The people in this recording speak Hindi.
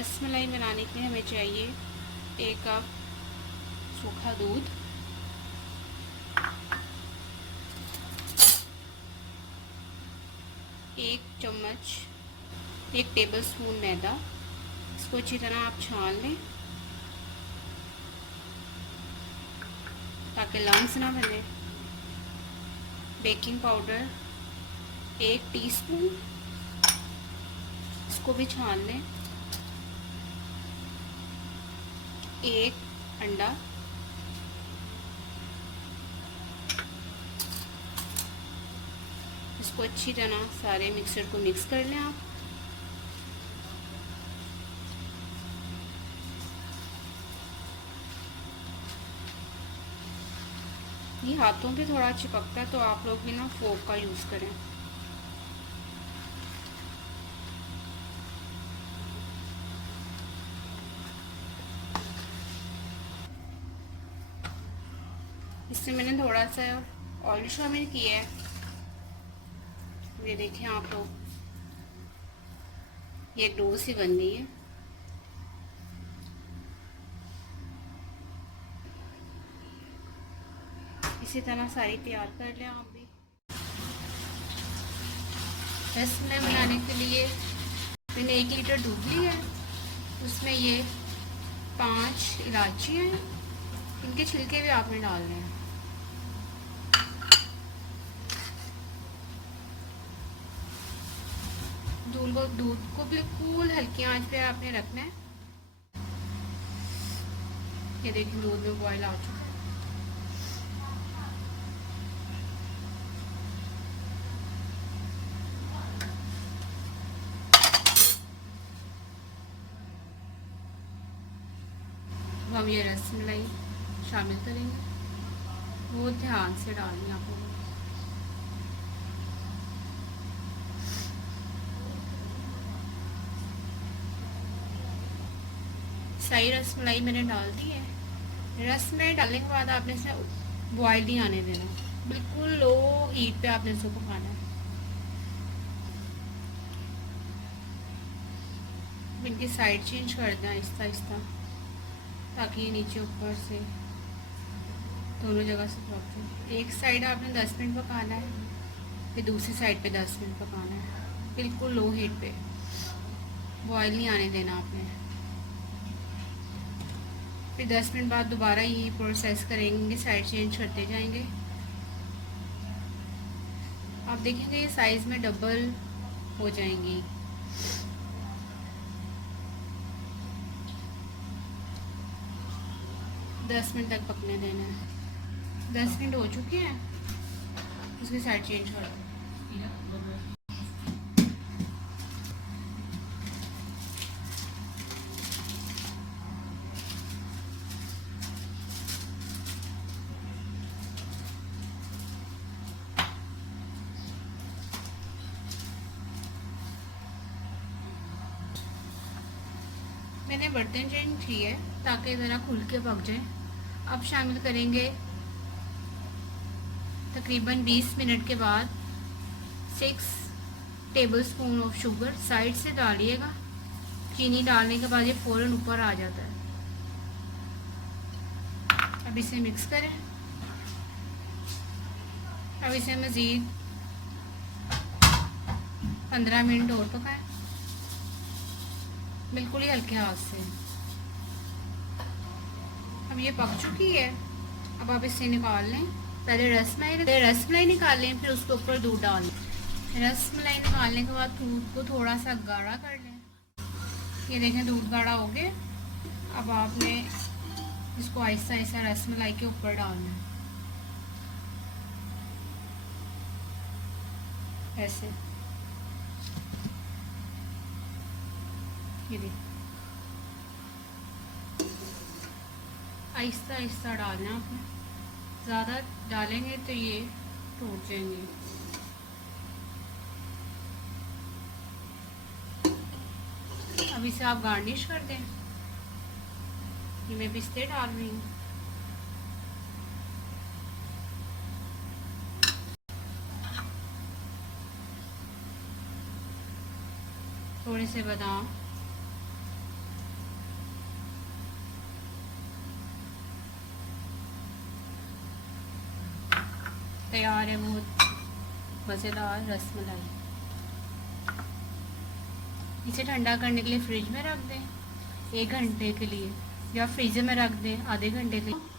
रस मलाई बनाने के लिए हमें चाहिए 1 कप सूखा दूध, 1 चम्मच 1 टेबलस्पून मैदा। इसको अच्छी तरह आप छान लें ताकि लम्स ना बने। बेकिंग पाउडर 1 टीस्पून, इसको भी छान लें। 1 अंडा, इसको अच्छी तरह सारे मिक्सर को मिक्स कर लें आप। ये हाथों पे थोड़ा चिपकता है तो आप लोग भी ना फोक का यूज़ करें। इसमें मैंने थोड़ा सा ऑयल शामिल किया है, ये देखें आप लोग, ये डो सी बन गई है। इसी तरह सारी तैयार कर लें आप भी। रस मलाई बनाने के लिए मैंने 1 लीटर दूध लिया है, उसमें ये 5 इलायची हैं, इनके छिलके भी आपने डालने हैं। दूध को बिल्कुल हल्की आंच पे आपने रखना है। ये देखिए दूध में बॉयल आ चुका है। हम ये रस मलाई शामिल करेंगे, वो ध्यान से डालनी आपको। सारी रस मलाई मैंने डाल दी है। रस मलाई डालने के बाद आपने इसे बॉयल नहीं आने देना, बिल्कुल लो हीट पे आपने इसको पकाना है। इनकी साइड चेंज कर दें आहिस्ता आहिस्ता ताकि ये नीचे ऊपर से दोनों जगह से पके। एक साइड आपने 10 मिनट पकाना है, फिर दूसरी साइड पे 10 मिनट पकाना है, बिल्कुल लो हीट पे, बॉयल नहीं आने देना आपने। फिर 10 मिनट बाद दोबारा यही प्रोसेस करेंगे, साइड चेंज करते जाएंगे। आप देखेंगे ये साइज़ में डबल हो जाएंगी। दस मिनट तक पकने देना है। 10 मिनट हो चुके हैं, उसकी साइड चेंज कर दो। मैंने बर्तन चेंज किया है ताकि ज़रा खुल के पक जाए। अब शामिल करेंगे तकरीबन 20 मिनट के बाद 6 टेबलस्पून ऑफ शुगर। साइड से डालिएगा, चीनी डालने के बाद ये फ़ौरन ऊपर आ जाता है। अब इसे मिक्स करें। अब इसे मज़ीद 15 मिनट और पकाएं, बिल्कुल ही हल्के हाथ से। अब ये पक चुकी है, अब आप इसे निकाल लें। पहले रस मलाई निकाल लें, फिर उसके ऊपर दूध डाल लें। रस मलाई निकालने के बाद दूध को थोड़ा सा गाढ़ा कर लें। ये देखें दूध गाढ़ा हो गया। अब आपने इसको आहिस्ता आहिस्ता रस मलाई के ऊपर डालना है, ऐसे। ये देखिए आहिस्ता आहिस्ता डालना है आपने, ज़्यादा डालेंगे तो ये टूट जाएंगे। अब इसे आप गार्निश कर दें। ये मैं पिस्ते डाल रही हूँ। थोड़े से बादाम, तैयार है बहुत मज़ेदार रस मलाई। इसे ठंडा करने के लिए फ्रिज में रख दें 1 घंटे के लिए, या फ्रीज़र में रख दें आधे घंटे के लिए।